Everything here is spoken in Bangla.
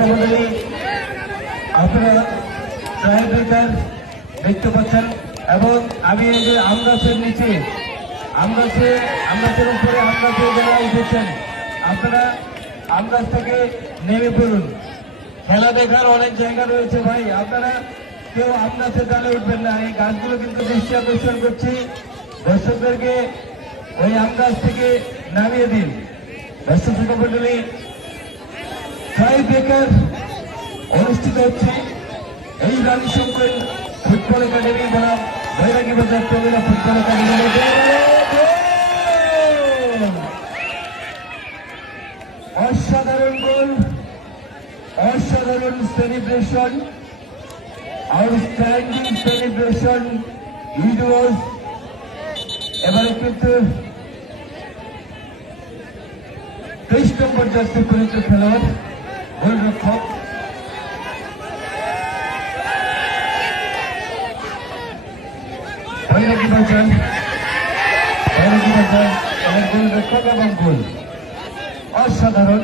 শ্রোতামণ্ডলী, আপনারা ট্রাই ব্রেকার দেখতে পাচ্ছেন এবং আমি এই যে আম গাছের নিচে আম গাছের উপরে আম গাছে যারা উঠেছেন আপনারা আম গাছ থেকে নেমে পড়ুন। খেলা দেখার অনেক জায়গা রয়েছে ভাই, আপনারা কেউ আম গাছের ডালে উঠবেন না। এই গাছগুলো কিন্তু দৃষ্টি আকর্ষণ করছি, দর্শকদেরকে ওই আম গাছ থেকে নামিয়ে দিন। দর্শক শ্রোতামণ্ডলী, ট্রাই ব্রেকার অনুষ্ঠিত হচ্ছে এই রানী শঙ্কর ফুটবল একাডেমি বা বৈরাগী বাজার প্রমিলা ফুটবল একাডেমি। অসাধারণ গোল, অসাধারণ সেলিব্রেশন, আউটস্ট্যান্ডিং সেলিব্রেশন। ইউজ এবারে কিন্তু 23 নম্বর জার্সি পরিচিত খেলোয়াড় গোলরক্ষক বৈরাগী বাজার গোলরক্ষক এবং গোল অসাধারণ।